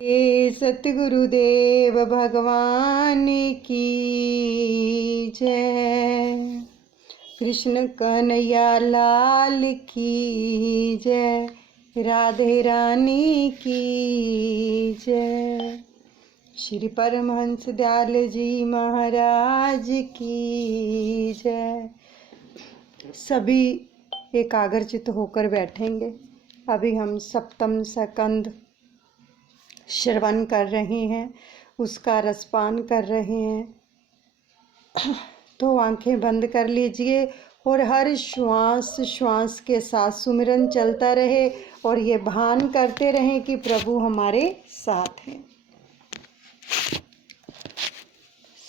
ये सतगुरुदेव भगवान की जय। कृष्ण कन्हैया लाल की जय। राधे रानी की जय। श्री परमहंस दयाल जी महाराज की जय। सभी एकाग्रचित होकर बैठेंगे। अभी हम सप्तम स्कंद श्रवण कर रहे हैं, उसका रसपान कर रहे हैं। तो आंखें बंद कर लीजिए और हर श्वास श्वास के साथ सुमिरन चलता रहे और ये भान करते रहें कि प्रभु हमारे साथ हैं।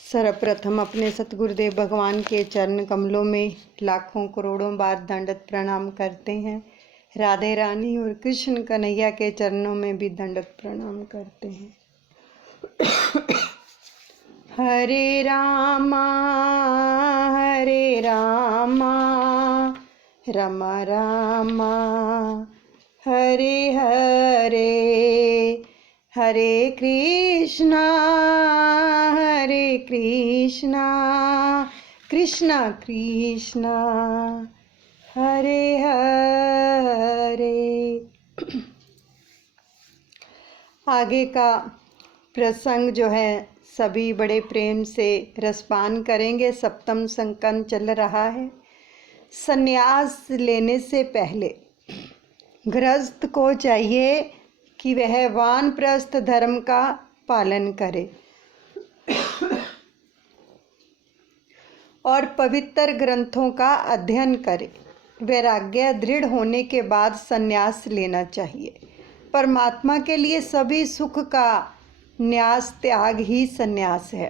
सर्वप्रथम अपने सतगुरुदेव भगवान के चरण कमलों में लाखों करोड़ों बार दंडवत प्रणाम करते हैं। राधे रानी और कृष्ण कन्हैया के चरणों में भी दंडवत प्रणाम करते हैं। हरे रामा रामा रामा हरे हरे, हरे कृष्णा कृष्णा कृष्णा हरे हरे। आगे का प्रसंग जो है सभी बड़े प्रेम से रसपान करेंगे। सप्तम स्कंद चल रहा है। संन्यास लेने से पहले गृहस्थ को चाहिए कि वह वानप्रस्थ धर्म का पालन करे और पवित्र ग्रंथों का अध्ययन करे। वैराग्य दृढ़ होने के बाद संन्यास लेना चाहिए। परमात्मा के लिए सभी सुख का न्यास त्याग ही संन्यास है।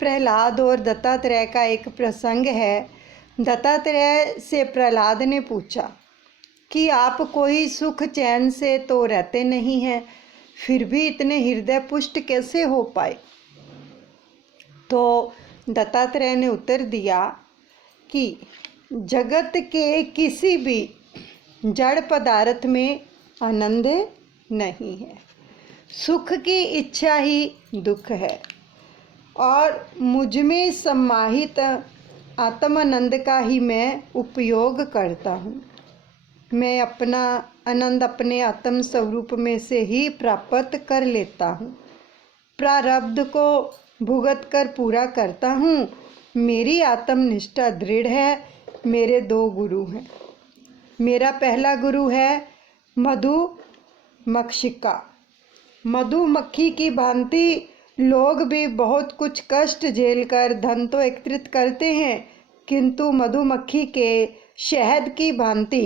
प्रहलाद और दत्तात्रेय का एक प्रसंग है। दत्तात्रेय से प्रहलाद ने पूछा कि आप कोई सुख चैन से तो रहते नहीं हैं, फिर भी इतने हृदय पुष्ट कैसे हो पाए? तो दत्तात्रेय ने उत्तर दिया कि जगत के किसी भी जड़ पदार्थ में आनंद नहीं है। सुख की इच्छा ही दुख है और मुझ में समाहित आत्मानंद का ही मैं उपयोग करता हूँ। मैं अपना आनंद अपने आत्म स्वरूप में से ही प्राप्त कर लेता हूँ। प्रारब्ध को भुगत कर पूरा करता हूँ। मेरी आत्मनिष्ठा दृढ़ है। मेरे दो गुरु हैं। मेरा पहला गुरु है मधुमक्षिका। मधुमक्खी की भांति लोग भी बहुत कुछ कष्ट झेलकर धन तो एकत्रित करते हैं, किंतु मधुमक्खी के शहद की भांति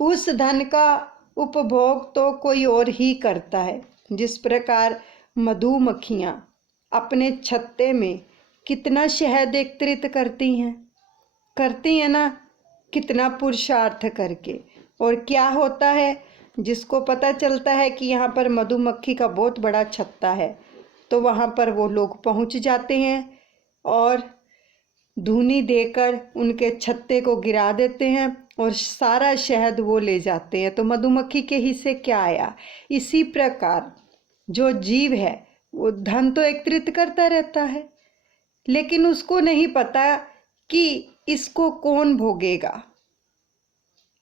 उस धन का उपभोग तो कोई और ही करता है। जिस प्रकार मधुमक्खियाँ अपने छत्ते में कितना शहद एकत्रित करती हैं ना, कितना पुरुषार्थ करके। और क्या होता है, जिसको पता चलता है कि यहाँ पर मधुमक्खी का बहुत बड़ा छत्ता है, तो वहाँ पर वो लोग पहुँच जाते हैं और धूनी देकर उनके छत्ते को गिरा देते हैं और सारा शहद वो ले जाते हैं। तो मधुमक्खी के हिस्से क्या आया? इसी प्रकार जो जीव है वो धन तो एकत्रित करता रहता है, लेकिन उसको नहीं पता कि इसको कौन भोगेगा,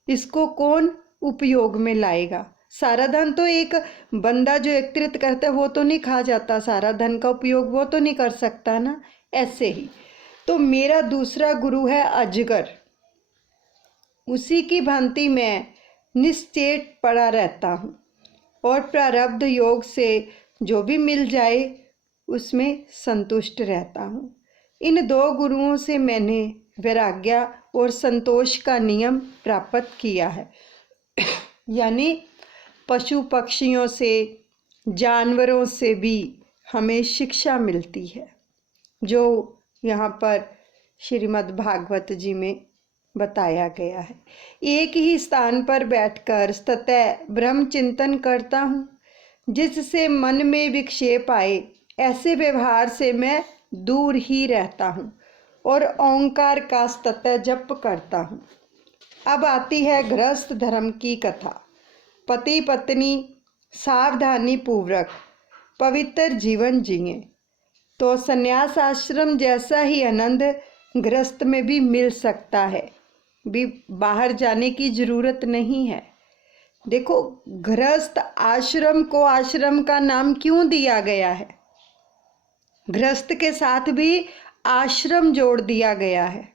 इसको कौन उपयोग में लाएगा। सारा धन तो एक बंदा जो एकत्रित करता है वो तो नहीं खा जाता, सारा धन का उपयोग वो तो नहीं कर सकता ना। ऐसे ही तो मेरा दूसरा गुरु है अजगर। उसी की भांति मैं निश्चेत पड़ा रहता हूँ और प्रारब्ध योग से जो भी मिल जाए उसमें संतुष्ट रहता हूँ। इन दो गुरुओं से मैंने वैराग्य और संतोष का नियम प्राप्त किया है। यानी पशु पक्षियों से, जानवरों से भी हमें शिक्षा मिलती है, जो यहाँ पर श्रीमद् भागवत जी में बताया गया है। एक ही स्थान पर बैठकर सतत ब्रह्म चिंतन करता हूँ। जिससे मन में विक्षेप आए ऐसे व्यवहार से मैं दूर ही रहता हूँ और ओंकार का सतत जप करता हूँ। अब आती है गृहस्थ धर्म की कथा। पति पत्नी सावधानी पूर्वक पवित्र जीवन जिए तो संन्यास आश्रम जैसा ही आनंद गृहस्थ में भी मिल सकता है। भी बाहर जाने की जरूरत नहीं है। देखो, गृहस्थ आश्रम को आश्रम का नाम क्यों दिया गया है? गृहस्थ के साथ भी आश्रम जोड़ दिया गया है।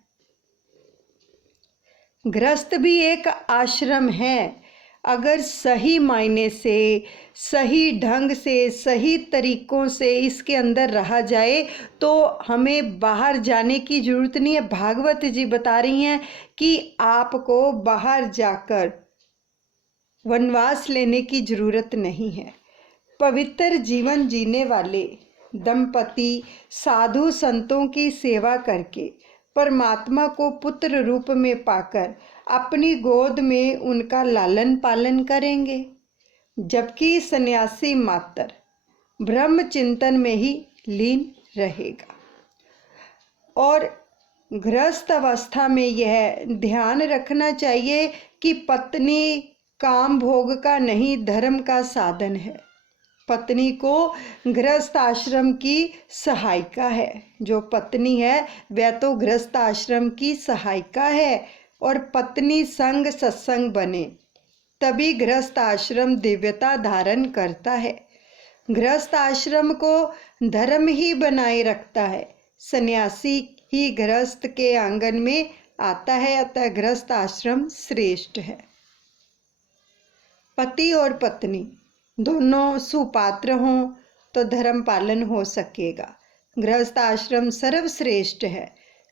गृहस्थ भी एक आश्रम है। अगर सही मायने से, सही ढंग से, सही तरीकों से इसके अंदर रहा जाए तो हमें बाहर जाने की जरूरत नहीं है। भागवत जी बता रही हैं कि आपको बाहर जाकर वनवास लेने की जरूरत नहीं है। पवित्र जीवन जीने वाले दंपति साधु संतों की सेवा करके परमात्मा को पुत्र रूप में पाकर अपनी गोद में उनका लालन पालन करेंगे, जबकि सन्यासी मात्र ब्रह्म चिंतन में ही लीन रहेगा। और गृहस्थ अवस्था में यह ध्यान रखना चाहिए कि पत्नी काम भोग का नहीं, धर्म का साधन है। पत्नी को गृहस्थ आश्रम की सहायिका है। जो पत्नी है वह तो गृहस्थ आश्रम की सहायिका है। और पत्नी संग सत्संग बने तभी गृहस्थ आश्रम दिव्यता धारण करता है। गृहस्थ आश्रम को धर्म ही बनाए रखता है। सन्यासी ही गृहस्थ के आंगन में आता है, अतः गृहस्थ आश्रम श्रेष्ठ है। पति और पत्नी दोनों सुपात्र हों तो धर्म पालन हो सकेगा। गृहस्थ आश्रम सर्वश्रेष्ठ है।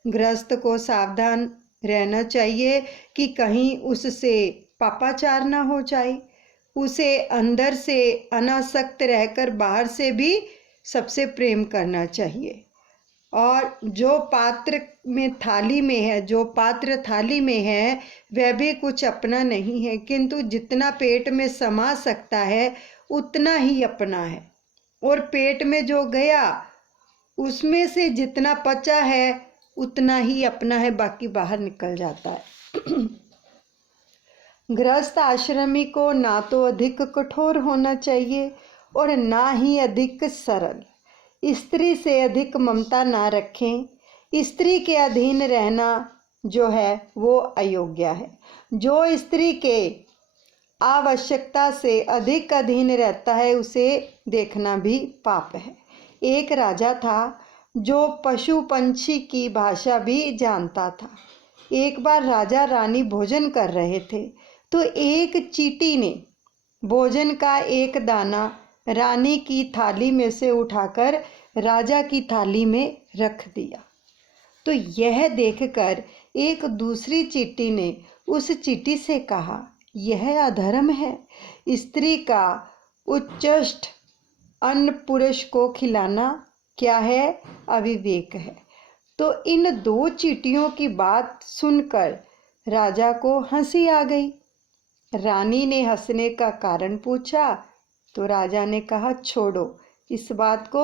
गृहस्थ को सावधान रहना चाहिए कि कहीं उससे पापाचार ना हो जाए। उसे अंदर से अनासक्त रहकर बाहर से भी सबसे प्रेम करना चाहिए। और जो पात्र में थाली में है, जो पात्र थाली में है वह भी कुछ अपना नहीं है, किंतु जितना पेट में समा सकता है उतना ही अपना है। और पेट में जो गया उसमें से जितना पचा है उतना ही अपना है, बाकी बाहर निकल जाता है। गृहस्थ आश्रमी को ना तो अधिक कठोर होना चाहिए और ना ही अधिक सरल। स्त्री से अधिक ममता ना रखें। स्त्री के अधीन रहना जो है वो अयोग्य है। जो स्त्री के आवश्यकता से अधिक अधीन रहता है उसे देखना भी पाप है। एक राजा था जो पशु पंछी की भाषा भी जानता था। एक बार राजा रानी भोजन कर रहे थे तो एक चींटी ने भोजन का एक दाना रानी की थाली में से उठाकर राजा की थाली में रख दिया। तो यह देखकर एक दूसरी चींटी ने उस चींटी से कहा, यह अधर्म है। स्त्री का उच्चिष्ट अन्न पुरुष को खिलाना क्या है? अविवेक है। तो इन दो चींटियों की बात सुनकर राजा को हंसी आ गई। रानी ने हंसने का कारण पूछा तो राजा ने कहा, छोड़ो, इस बात को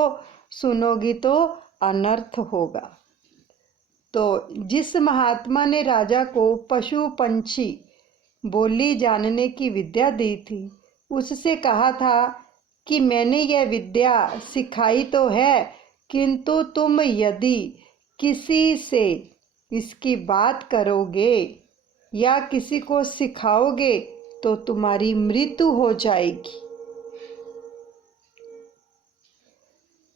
सुनोगी तो अनर्थ होगा। तो जिस महात्मा ने राजा को पशु पंछी बोली जानने की विद्या दी थी उससे कहा था कि मैंने यह विद्या सिखाई तो है, किंतु तुम यदि किसी से इसकी बात करोगे या किसी को सिखाओगे तो तुम्हारी मृत्यु हो जाएगी।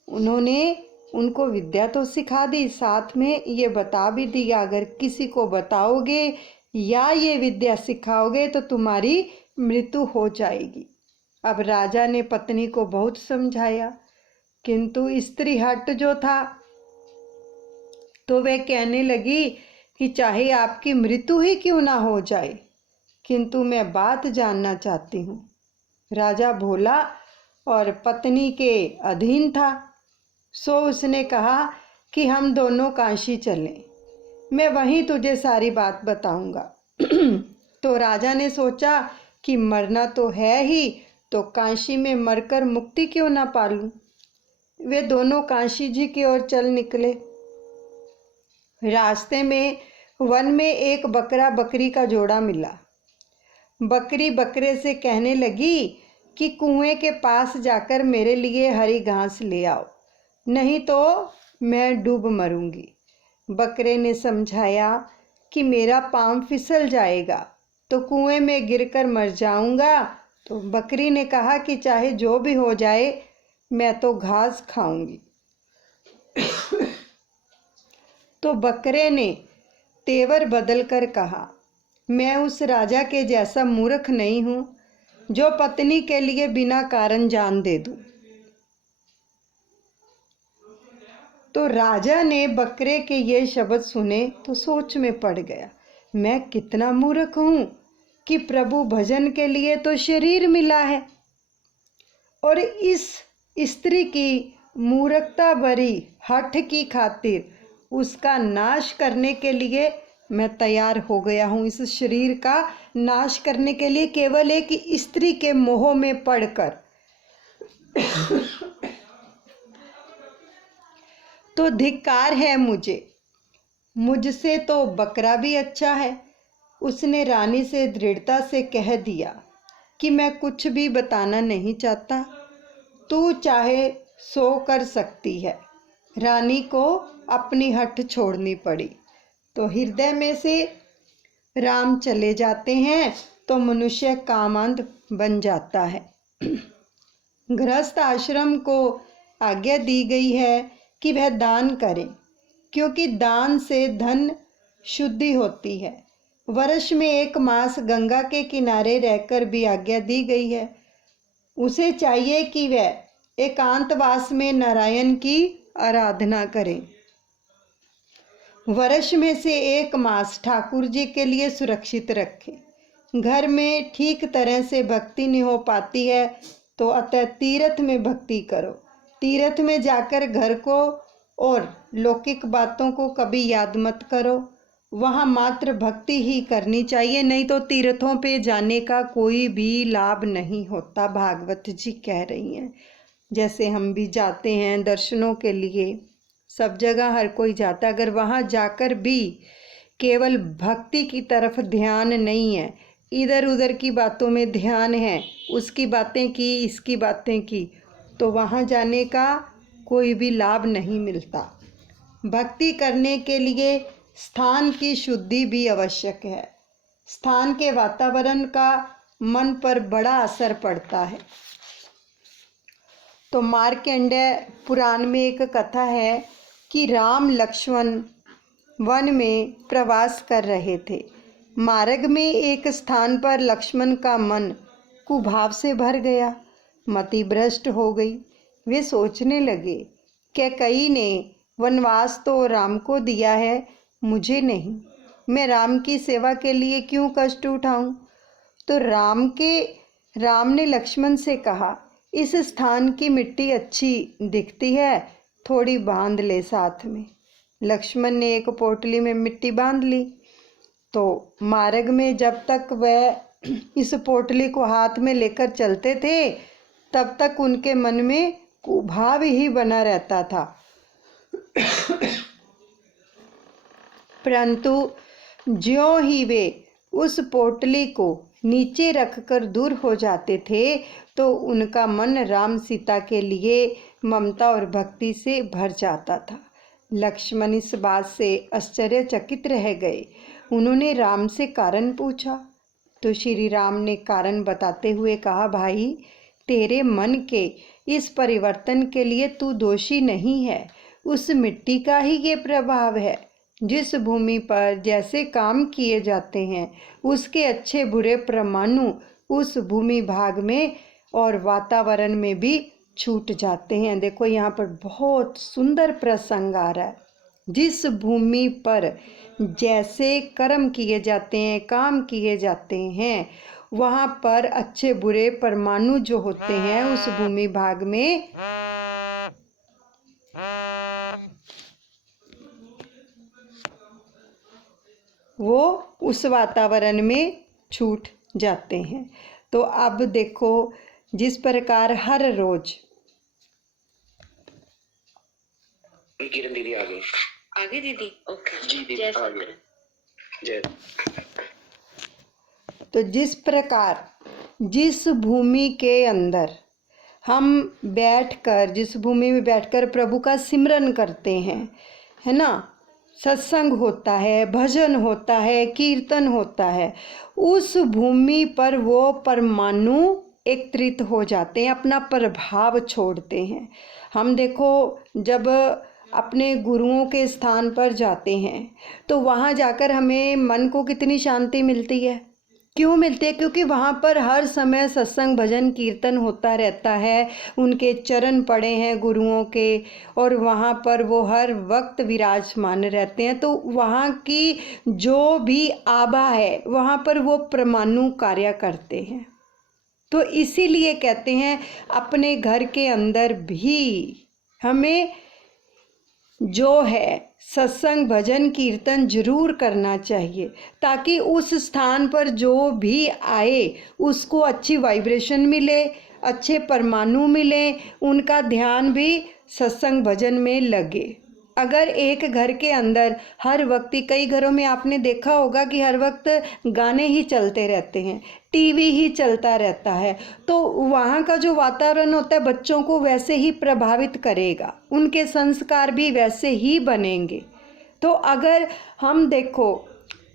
उन्होंने उनको विद्या तो सिखा दी, साथ में ये बता भी दिया अगर किसी को बताओगे या ये विद्या सिखाओगे तो तुम्हारी मृत्यु हो जाएगी। अब राजा ने पत्नी को बहुत समझाया, किंतु स्त्री हट जो था तो वह कहने लगी कि चाहे आपकी मृत्यु ही क्यों ना हो जाए, किंतु मैं बात जानना चाहती हूँ। राजा भोला और पत्नी के अधीन था, सो उसने कहा कि हम दोनों काशी चलें, मैं वहीं तुझे सारी बात बताऊंगा। तो राजा ने सोचा कि मरना तो है ही, तो काशी में मरकर मुक्ति क्यों ना पालूं। वे दोनों काशी जी की ओर चल निकले। रास्ते में वन में एक बकरा बकरी का जोड़ा मिला। बकरी बकरे से कहने लगी कि कुएं के पास जाकर मेरे लिए हरी घास ले आओ, नहीं तो मैं डूब मरूंगी। बकरे ने समझाया कि मेरा पाँव फिसल जाएगा तो कुएं में गिरकर मर जाऊंगा। तो बकरी ने कहा कि चाहे जो भी हो जाए, मैं तो घास खाऊंगी। तो बकरे ने तेवर बदल कर कहा, मैं उस राजा के जैसा मूर्ख नहीं हूं जो पत्नी के लिए बिना कारण जान दे दूं। तो राजा ने बकरे के ये शब्द सुने तो सोच में पड़ गया, मैं कितना मूर्ख हूं कि प्रभु भजन के लिए तो शरीर मिला है और इस स्त्री की मूर्खता भरी हठ की खातिर उसका नाश करने के लिए मैं तैयार हो गया हूँ। इस शरीर का नाश करने के लिए केवल एक स्त्री के मोह में पड़कर। तो धिक्कार है मुझसे तो बकरा भी अच्छा है। उसने रानी से दृढ़ता से कह दिया कि मैं कुछ भी बताना नहीं चाहता, तू चाहे सो कर सकती है। रानी को अपनी हठ छोड़नी पड़ी। तो हृदय में से राम चले जाते हैं तो मनुष्य कामांध बन जाता है। गृहस्थ आश्रम को आज्ञा दी गई है कि वह दान करे, क्योंकि दान से धन शुद्धि होती है। वर्ष में 1 मास गंगा के किनारे रहकर भी आज्ञा दी गई है। उसे चाहिए कि वह एकांतवास में नारायण की आराधना करे। वर्ष में से 1 मास ठाकुर जी के लिए सुरक्षित रखे। घर में ठीक तरह से भक्ति नहीं हो पाती है तो अतः तीर्थ में भक्ति करो। तीर्थ में जाकर घर को और लौकिक बातों को कभी याद मत करो। वहाँ मात्र भक्ति ही करनी चाहिए, नहीं तो तीर्थों पे जाने का कोई भी लाभ नहीं होता। भागवत जी कह रही हैं। जैसे हम भी जाते हैं दर्शनों के लिए, सब जगह हर कोई जाता, अगर वहाँ जाकर भी केवल भक्ति की तरफ ध्यान नहीं है, इधर उधर की बातों में ध्यान है, उसकी बातें की, इसकी बातें की, तो वहाँ जाने का कोई भी लाभ नहीं मिलता। भक्ति करने के लिए स्थान की शुद्धि भी आवश्यक है। स्थान के वातावरण का मन पर बड़ा असर पड़ता है। तो मार्कंडेय पुराण में एक कथा है कि राम लक्ष्मण वन में प्रवास कर रहे थे। मार्ग में एक स्थान पर लक्ष्मण का मन कुभाव से भर गया, मति भ्रष्ट हो गई। वे सोचने लगे, कैकेयी ने वनवास तो राम को दिया है, मुझे नहीं। मैं राम की सेवा के लिए क्यों कष्ट उठाऊं? तो राम ने लक्ष्मण से कहा, इस स्थान की मिट्टी अच्छी दिखती है, थोड़ी बांध ले साथ में। लक्ष्मण ने एक पोटली में मिट्टी बांध ली। तो मार्ग में जब तक वह इस पोटली को हाथ में लेकर चलते थे, तब तक उनके मन में कुभाव ही बना रहता था। परंतु ज्यों ही वे उस पोटली को नीचे रखकर दूर हो जाते थे, तो उनका मन राम सीता के लिए ममता और भक्ति से भर जाता था। लक्ष्मण इस बात से आश्चर्यचकित रह गए। उन्होंने राम से कारण पूछा तो श्री राम ने कारण बताते हुए कहा, भाई, तेरे मन के इस परिवर्तन के लिए तू दोषी नहीं है, उस मिट्टी का ही ये प्रभाव है। जिस भूमि पर जैसे काम किए जाते हैं, उसके अच्छे बुरे परमाणु उस भूमि भाग में और वातावरण में भी छूट जाते हैं। देखो यहाँ पर बहुत सुंदर प्रसंग आ रहा है। जिस भूमि पर जैसे कर्म किए जाते हैं, काम किए जाते हैं, वहाँ पर अच्छे बुरे परमाणु जो होते हैं उस भूमि भाग में वो उस वातावरण में छूट जाते हैं। तो अब देखो, जिस प्रकार हर रोज किरण दीदी आ गई दीदी। ओके जी दीदी आ गई। जय। तो जिस प्रकार जिस भूमि के अंदर हम बैठकर, जिस भूमि में बैठकर प्रभु का सिमरन करते हैं, है ना, सत्संग होता है, भजन होता है, कीर्तन होता है, उस भूमि पर वो परमाणु एकत्रित हो जाते हैं, अपना प्रभाव छोड़ते हैं। हम देखो जब अपने गुरुओं के स्थान पर जाते हैं तो वहाँ जाकर हमें मन को कितनी शांति मिलती है। क्यों मिलती है? क्योंकि वहाँ पर हर समय सत्संग भजन कीर्तन होता रहता है, उनके चरण पड़े हैं गुरुओं के, और वहाँ पर वो हर वक्त विराजमान रहते हैं। तो वहाँ की जो भी आभा है वहाँ पर वो परमाणु कार्य करते हैं। तो इसीलिए कहते हैं अपने घर के अंदर भी हमें जो है सत्संग भजन कीर्तन जरूर करना चाहिए, ताकि उस स्थान पर जो भी आए उसको अच्छी वाइब्रेशन मिले, अच्छे परमाणु मिले, उनका ध्यान भी सत्संग भजन में लगे। अगर एक घर के अंदर हर वक्त, कई घरों में आपने देखा होगा कि हर वक्त गाने ही चलते रहते हैं, टीवी ही चलता रहता है, तो वहाँ का जो वातावरण होता है बच्चों को वैसे ही प्रभावित करेगा, उनके संस्कार भी वैसे ही बनेंगे। तो अगर हम देखो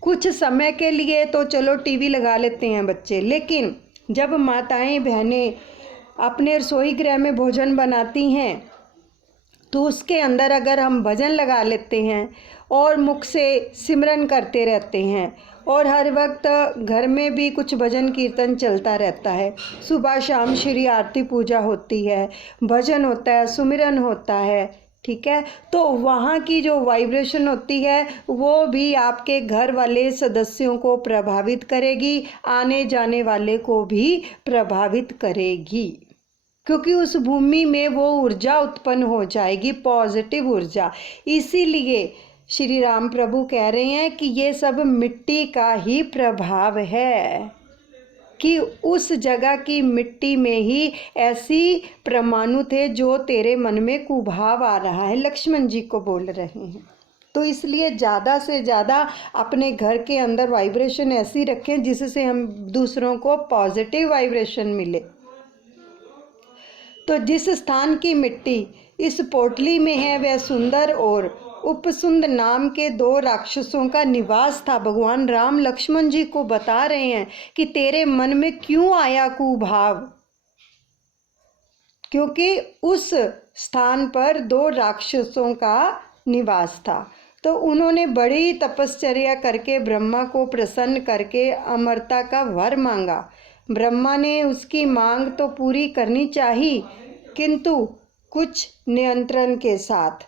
कुछ समय के लिए तो चलो टीवी लगा लेते हैं बच्चे, लेकिन जब माताएं बहनें अपने रसोई गृह में भोजन बनाती हैं तो उसके अंदर अगर हम भजन लगा लेते हैं और मुख से सिमरन करते रहते हैं, और हर वक्त घर में भी कुछ भजन कीर्तन चलता रहता है, सुबह शाम श्री आरती पूजा होती है, भजन होता है, सुमिरन होता है, ठीक है, तो वहाँ की जो वाइब्रेशन होती है वो भी आपके घर वाले सदस्यों को प्रभावित करेगी, आने जाने वाले को भी प्रभावित करेगी, क्योंकि उस भूमि में वो ऊर्जा उत्पन्न हो जाएगी, पॉजिटिव ऊर्जा। इसीलिए श्री राम प्रभु कह रहे हैं कि ये सब मिट्टी का ही प्रभाव है, कि उस जगह की मिट्टी में ही ऐसी परमाणु थे जो तेरे मन में कुभाव आ रहा है, लक्ष्मण जी को बोल रहे हैं। तो इसलिए ज़्यादा से ज़्यादा अपने घर के अंदर वाइब्रेशन ऐसी रखें जिससे हम दूसरों को पॉजिटिव वाइब्रेशन मिले। तो जिस स्थान की मिट्टी इस पोटली में है वह सुंदर और उपसुंद नाम के 2 राक्षसों का निवास था। भगवान राम लक्ष्मण जी को बता रहे हैं कि तेरे मन में क्यों आया कुभाव, क्योंकि उस स्थान पर 2 राक्षसों का निवास था। तो उन्होंने बड़ी तपश्चर्या करके ब्रह्मा को प्रसन्न करके अमरता का वर मांगा। ब्रह्मा ने उसकी मांग तो पूरी करनी चाहिए, किंतु कुछ नियंत्रण के साथ।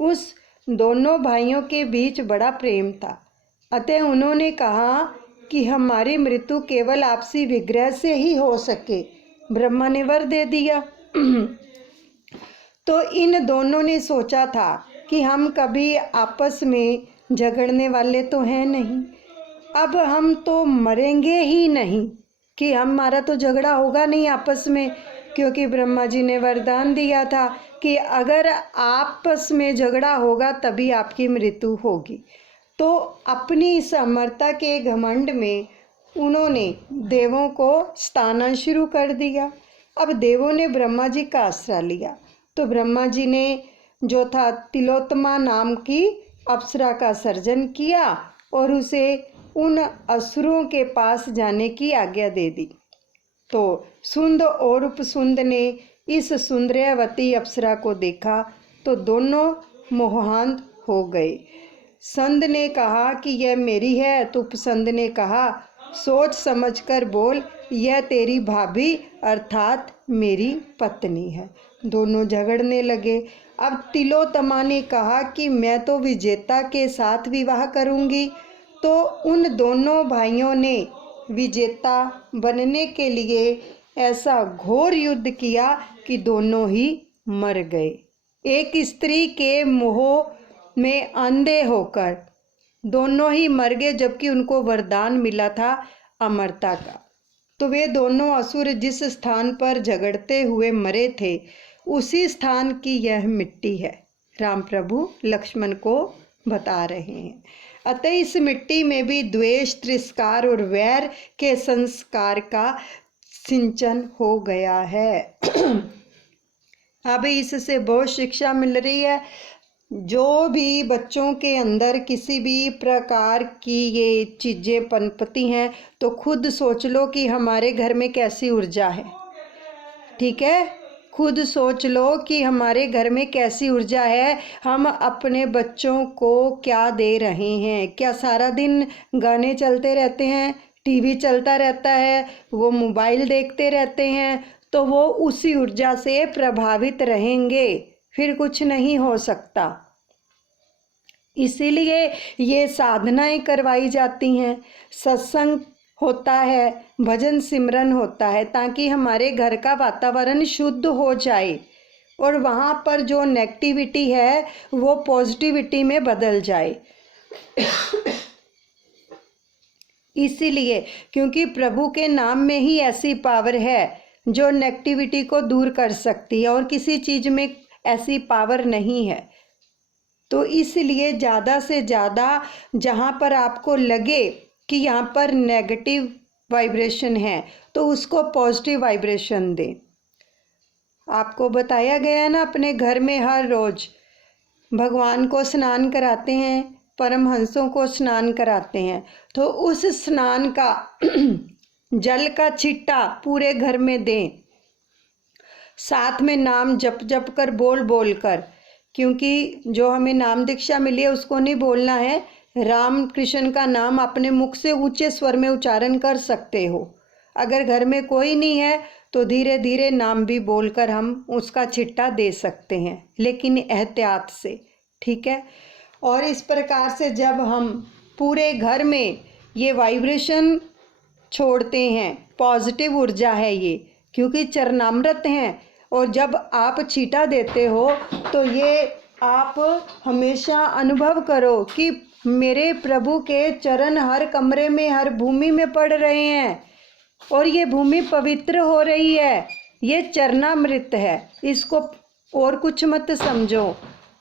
उस दोनों भाइयों के बीच बड़ा प्रेम था, अतः उन्होंने कहा कि हमारी मृत्यु केवल आपसी विग्रह से ही हो सके। ब्रह्मा ने वर दे दिया। तो इन दोनों ने सोचा था कि हम कभी आपस में झगड़ने वाले तो हैं नहीं, अब हम तो मरेंगे ही नहीं, कि हमारा तो झगड़ा होगा नहीं आपस में, क्योंकि ब्रह्मा जी ने वरदान दिया था कि अगर आपस में झगड़ा होगा तभी आपकी मृत्यु होगी। तो अपनी इस अमरता के घमंड में उन्होंने देवों को सताना शुरू कर दिया। अब देवों ने ब्रह्मा जी का आसरा लिया, तो ब्रह्मा जी ने जो था तिलोत्तमा नाम की अप्सरा का सर्जन किया और उसे उन असुरों के पास जाने की आज्ञा दे दी। तो सुंद और उपसुंद ने इस सुंदरवती अप्सरा को देखा तो दोनों मोहान्त हो गए। संद ने कहा कि यह मेरी है, तो उपसंद ने कहा सोच समझकर बोल, यह तेरी भाभी अर्थात मेरी पत्नी है। दोनों झगड़ने लगे। अब तिलोत्तमा ने कहा कि मैं तो विजेता के साथ विवाह करूंगी। तो उन दोनों भाइयों ने विजेता बनने के लिए ऐसा घोर युद्ध किया कि दोनों ही मर गए। एक स्त्री के मोह में अंधे होकर दोनों ही मर गए, जबकि उनको वरदान मिला था अमरता का। तो वे दोनों असुर जिस स्थान पर झगड़ते हुए मरे थे उसी स्थान की यह मिट्टी है, राम प्रभु लक्ष्मण को बता रहे हैं। अतः इस मिट्टी में भी द्वेष, तिरस्कार और वैर के संस्कार का सिंचन हो गया है। अब इससे बहुत शिक्षा मिल रही है। जो भी बच्चों के अंदर किसी भी प्रकार की ये चीज़ें पनपती हैं तो खुद सोच लो कि हमारे घर में कैसी ऊर्जा है। ठीक है, खुद सोच लो कि हमारे घर में कैसी ऊर्जा है, हम अपने बच्चों को क्या दे रहे हैं। क्या सारा दिन गाने चलते रहते हैं, टीवी चलता रहता है, वो मोबाइल देखते रहते हैं, तो वो उसी ऊर्जा से प्रभावित रहेंगे, फिर कुछ नहीं हो सकता। इसीलिए ये साधनाएं करवाई जाती हैं, सत्संग होता है, भजन सिमरन होता है, ताकि हमारे घर का वातावरण शुद्ध हो जाए और वहाँ पर जो नेगेटिविटी है वो पॉजिटिविटी में बदल जाए। इसीलिए क्योंकि प्रभु के नाम में ही ऐसी पावर है जो नेगेटिविटी को दूर कर सकती है और किसी चीज़ में ऐसी पावर नहीं है। तो इसलिए ज़्यादा से ज़्यादा जहाँ पर आपको लगे कि यहाँ पर नेगेटिव वाइब्रेशन है तो उसको पॉजिटिव वाइब्रेशन दें। आपको बताया गया है ना, अपने घर में हर रोज़ भगवान को स्नान कराते हैं, परमहंसों को स्नान कराते हैं, तो उस स्नान का जल का छिट्टा पूरे घर में दें, साथ में नाम जप जप कर बोल बोल कर, क्योंकि जो हमें नाम दीक्षा मिली है उसको नहीं बोलना है, राम कृष्ण का नाम अपने मुख से ऊंचे स्वर में उच्चारण कर सकते हो। अगर घर में कोई नहीं है तो धीरे धीरे नाम भी बोलकर हम उसका छिट्टा दे सकते हैं, लेकिन एहतियात से। ठीक है, और इस प्रकार से जब हम पूरे घर में ये वाइब्रेशन छोड़ते हैं, पॉजिटिव ऊर्जा है ये, क्योंकि चरणामृत हैं, और जब आप छींटा देते हो तो ये आप हमेशा अनुभव करो कि मेरे प्रभु के चरण हर कमरे में, हर भूमि में पड़ रहे हैं और ये भूमि पवित्र हो रही है। ये चरणामृत है, इसको और कुछ मत समझो,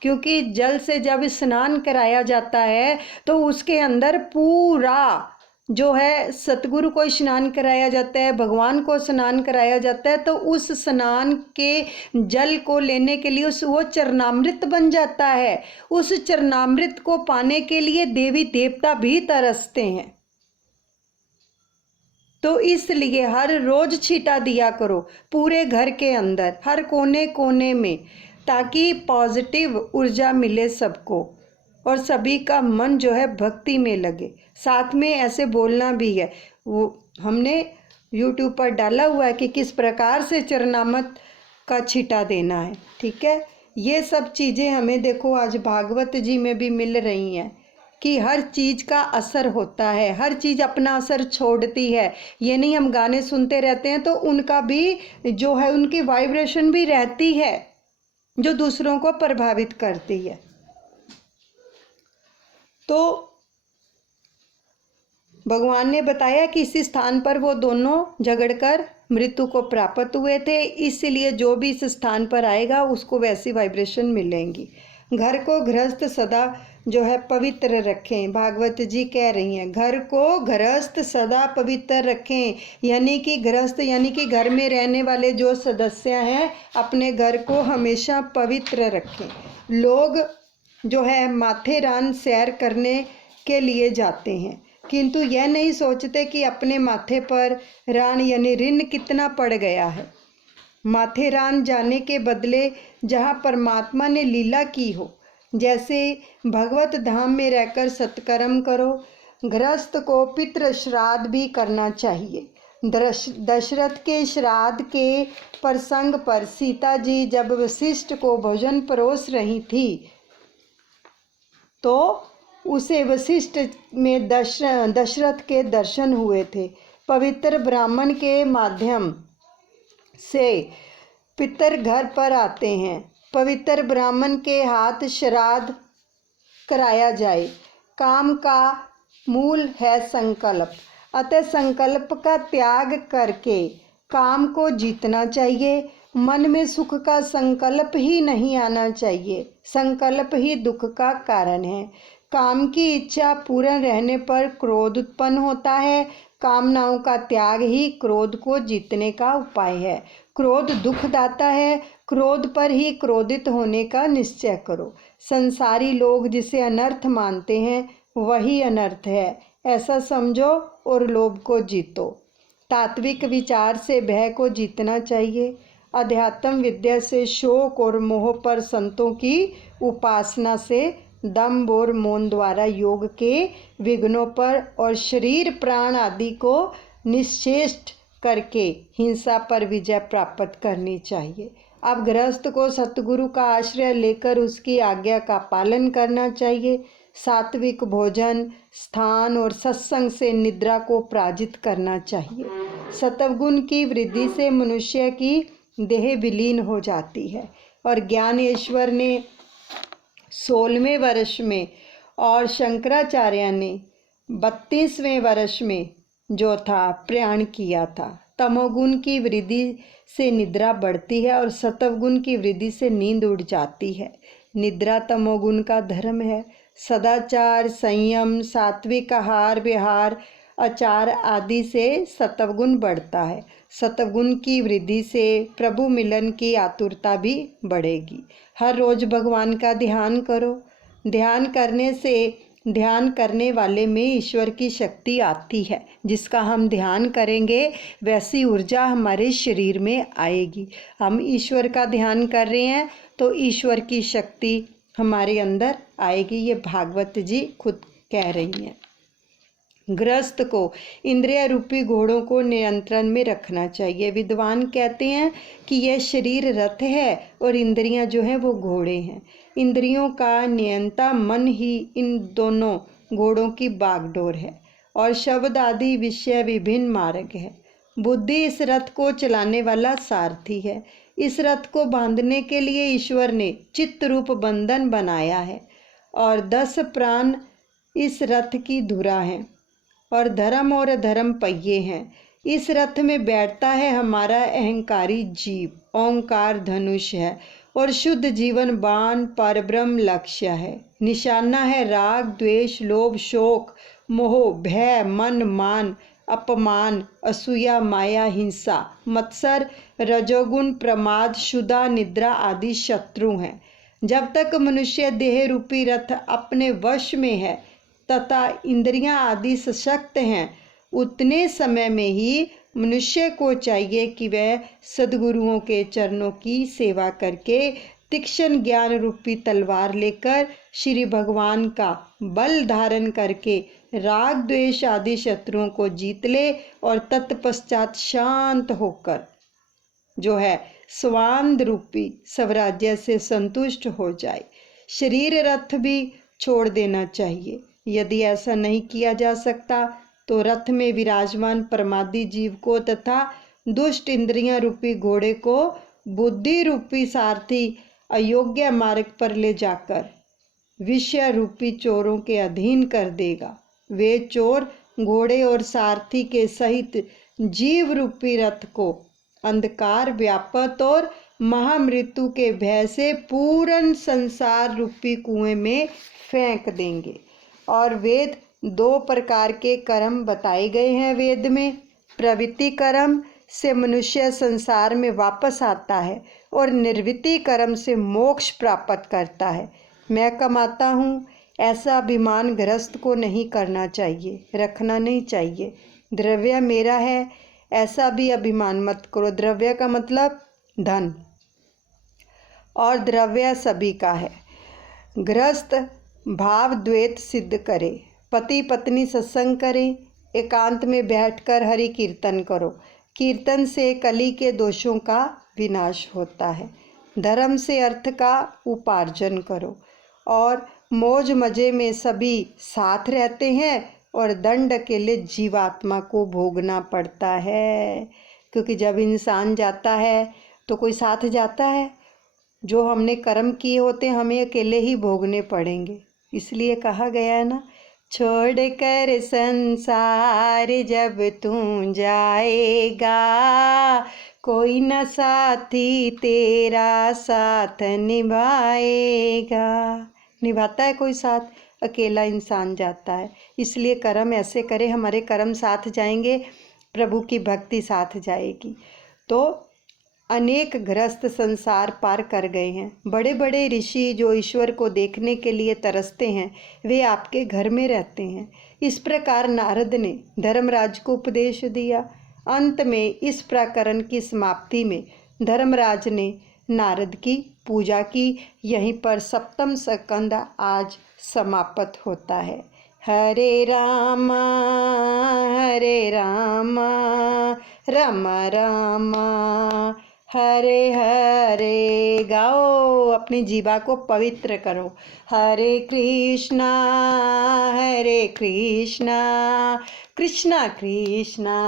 क्योंकि जल से जब स्नान कराया जाता है तो उसके अंदर पूरा जो है सतगुरु को स्नान कराया जाता है, भगवान को स्नान कराया जाता है, तो उस स्नान के जल को लेने के लिए वो चरणामृत बन जाता है। उस चरणामृत को पाने के लिए देवी देवता भी तरसते हैं। तो इसलिए हर रोज छींटा दिया करो पूरे घर के अंदर, हर कोने कोने में, ताकि पॉजिटिव ऊर्जा मिले सबको और सभी का मन जो है भक्ति में लगे। साथ में ऐसे बोलना भी है, वो हमने YouTube पर डाला हुआ है कि किस प्रकार से चरणामृत का छींटा देना है। ठीक है, ये सब चीज़ें हमें देखो आज भागवत जी में भी मिल रही हैं कि हर चीज़ का असर होता है, हर चीज़ अपना असर छोड़ती है। ये नहीं हम गाने सुनते रहते हैं तो उनका भी जो है, उनकी वाइब्रेशन भी रहती है जो दूसरों को प्रभावित करती है। तो भगवान ने बताया कि इस स्थान पर वो दोनों झगड़कर मृत्यु को प्राप्त हुए थे, इसलिए जो भी इस स्थान पर आएगा उसको वैसी वाइब्रेशन मिलेंगी। घर को गृहस्थ सदा जो है पवित्र रखें, भागवत जी कह रही हैं घर को गृहस्थ सदा पवित्र रखें, यानी कि गृहस्थ यानी कि घर में रहने वाले जो सदस्य हैं अपने घर को हमेशा पवित्र रखें। लोग जो है माथेरान सैर करने के लिए जाते हैं, किंतु यह नहीं सोचते कि अपने माथे पर रान यानी ऋण कितना पड़ गया है। माथेरान जाने के बदले जहाँ परमात्मा ने लीला की हो, जैसे भगवत धाम में रहकर सत्कर्म करो। गृहस्थ को पितृ श्राद्ध भी करना चाहिए। दशरथ के श्राद्ध के प्रसंग पर सीता जी जब वशिष्ठ को भोजन परोस रही थी तो उसे वशिष्ठ में दशरथ के दर्शन हुए थे। पवित्र ब्राह्मण के माध्यम से पितर घर पर आते हैं। पवित्र ब्राह्मण के हाथ श्राद्ध कराया जाए। काम का मूल है संकल्प, अतः संकल्प का त्याग करके काम को जीतना चाहिए। मन में सुख का संकल्प ही नहीं आना चाहिए, संकल्प ही दुख का कारण है। काम की इच्छा पूर्ण रहने पर क्रोध उत्पन्न होता है, कामनाओं का त्याग ही क्रोध को जीतने का उपाय है। क्रोध दुखदाता है, क्रोध पर ही क्रोधित होने का निश्चय करो। संसारी लोग जिसे अनर्थ मानते हैं वही अनर्थ है, ऐसा समझो और लोभ को जीतो। तात्विक विचार से भय को जीतना चाहिए। अध्यात्म विद्या से शोक और मोह पर, संतों की उपासना से दम्भ और मौन द्वारा योग के विघ्नों पर और शरीर प्राण आदि को निश्चेष करके हिंसा पर विजय प्राप्त करनी चाहिए। अब गृहस्थ को सतगुरु का आश्रय लेकर उसकी आज्ञा का पालन करना चाहिए। सात्विक भोजन, स्थान और सत्संग से निद्रा को पराजित करना चाहिए। सत्वगुण की वृद्धि से मनुष्य की देह विलीन हो जाती है और ज्ञानेश्वर ने 16वें वर्ष में और शंकराचार्य ने 32वें वर्ष में जो था प्रयाण किया था। तमोगुण की वृद्धि से निद्रा बढ़ती है और सत्वगुण की वृद्धि से नींद उड़ जाती है। निद्रा तमोगुण का धर्म है। सदाचार, संयम, सात्विक आहार विहार, आचार आदि से सत्वगुण बढ़ता है। सत्वगुण की वृद्धि से प्रभु मिलन की आतुरता भी बढ़ेगी। हर रोज भगवान का ध्यान करो। ध्यान करने से ध्यान करने वाले में ईश्वर की शक्ति आती है। जिसका हम ध्यान करेंगे वैसी ऊर्जा हमारे शरीर में आएगी। हम ईश्वर का ध्यान कर रहे हैं तो ईश्वर की शक्ति हमारे अंदर आएगी। ये भागवत जी खुद कह रही हैं। गृहस्थ को इंद्रिय रूपी घोड़ों को नियंत्रण में रखना चाहिए। विद्वान कहते हैं कि यह शरीर रथ है और इंद्रियां जो हैं वो घोड़े हैं। इंद्रियों का नियंता मन ही इन दोनों घोड़ों की बागडोर है और शब्द आदि विषय विभिन्न मार्ग है। बुद्धि इस रथ को चलाने वाला सारथी है। इस रथ को बांधने के लिए ईश्वर ने चित्त रूप बंधन बनाया है और 10 प्राण इस रथ की धुरा है और धर्म और अधर्म पहिए हैं। इस रथ में बैठता है हमारा अहंकारी जीव। ओंकार धनुष है और शुद्ध जीवन बाण परब्रह्म लक्ष्य है। निशाना है राग, द्वेष, लोभ, शोक, मोह, भय, मन, मान, अपमान, असूया, माया, हिंसा, मत्सर, रजोगुण, प्रमाद, क्षुधा, निद्रा आदि शत्रु हैं। जब तक मनुष्य देह रूपी रथ अपने वश में है तथा इंद्रियां आदि सशक्त हैं, उतने समय में ही मनुष्य को चाहिए कि वह सद्गुरुओं के चरणों की सेवा करके तीक्ष्ण ज्ञान रूपी तलवार लेकर श्री भगवान का बल धारण करके राग द्वेष आदि शत्रुओं को जीत ले और तत्पश्चात शांत होकर जो है स्वांद रूपी स्वराज्य से संतुष्ट हो जाए। शरीर रथ भी छोड़ देना चाहिए। यदि ऐसा नहीं किया जा सकता तो रथ में विराजमान प्रमादी जीव को तथा दुष्ट इंद्रियां रूपी घोड़े को बुद्धि रूपी सारथी अयोग्य मार्ग पर ले जाकर विषय रूपी चोरों के अधीन कर देगा। वे चोर घोड़े और सारथी के सहित जीव रूपी रथ को अंधकार व्यापत और महामृत्यु के भय से पूर्ण संसार रूपी कुएं में फेंक देंगे। और वेद 2 प्रकार के कर्म बताए गए हैं। वेद में प्रवृत्ति कर्म से मनुष्य संसार में वापस आता है और निर्वृत्ति कर्म से मोक्ष प्राप्त करता है। मैं कमाता हूँ ऐसा अभिमान गृहस्थ को नहीं करना चाहिए, रखना नहीं चाहिए। द्रव्य मेरा है ऐसा भी अभिमान मत करो। द्रव्य का मतलब धन और द्रव्य सभी का है। गृहस्थ भाव द्वैत सिद्ध करे। पति पत्नी सत्संग करें। एकांत में बैठकर हरि कीर्तन करो। कीर्तन से कली के दोषों का विनाश होता है। धर्म से अर्थ का उपार्जन करो। और मौज मजे में सभी साथ रहते हैं और दंड अकेले जीवात्मा को भोगना पड़ता है। क्योंकि जब इंसान जाता है तो कोई साथ जाता है। जो हमने कर्म किए होते हमें अकेले ही भोगने पड़ेंगे। इसलिए कहा गया है ना, छोड़ कर संसार जब तू जाएगा कोई न साथी तेरा साथ निभाएगा। निभाता है कोई साथ? अकेला इंसान जाता है। इसलिए कर्म ऐसे करें, हमारे कर्म साथ जाएंगे, प्रभु की भक्ति साथ जाएगी। तो अनेक ग्रस्त संसार पार कर गए हैं। बड़े बड़े ऋषि जो ईश्वर को देखने के लिए तरसते हैं, वे आपके घर में रहते हैं। इस प्रकार नारद ने धर्मराज को उपदेश दिया। अंत में इस प्रकरण की समाप्ति में धर्मराज ने नारद की पूजा की। यहीं पर सप्तम स्कंद आज समाप्त होता है। हरे राम राम राम हरे हरे। गाओ, अपनी जीवा को पवित्र करो। हरे कृष्णा कृष्णा कृष्णा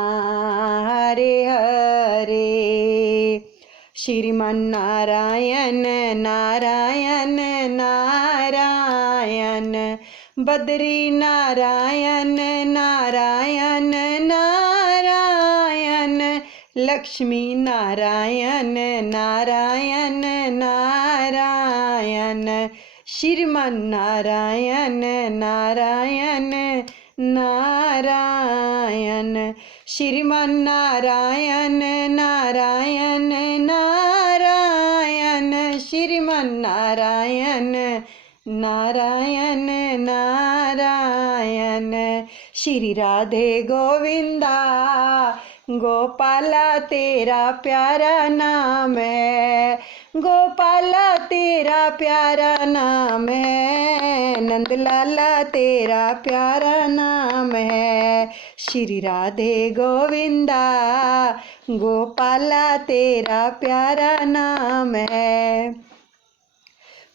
हरे हरे। श्रीमन नारायण नारायण नारायण, बद्री नारायण नारायण नारायण, लक्ष्मी नारायण नारायण नारायण, श्रीमन नारायण नारायण नारायण, श्रीमन नारायण नारायण नारायण, श्रीमन नारायण नारायण नारायण। श्री राधे गोविंदा गोपाला तेरा प्यारा नाम है, गोपाला तेरा प्यारा नाम है, नंदलाला तेरा प्यारा नाम है। श्री राधे गोविंदा गोपाला तेरा प्यारा नाम है।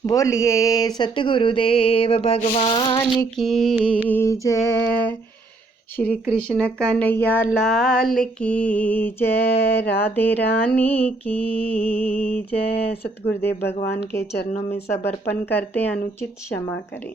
बोलिए सतगुरुदेव भगवान की जय। श्री कृष्ण कन्हैया लाल की जय। राधे रानी की जय। सतगुरुदेव भगवान के चरणों में सब अर्पण करते हैं, अनुचित क्षमा करें।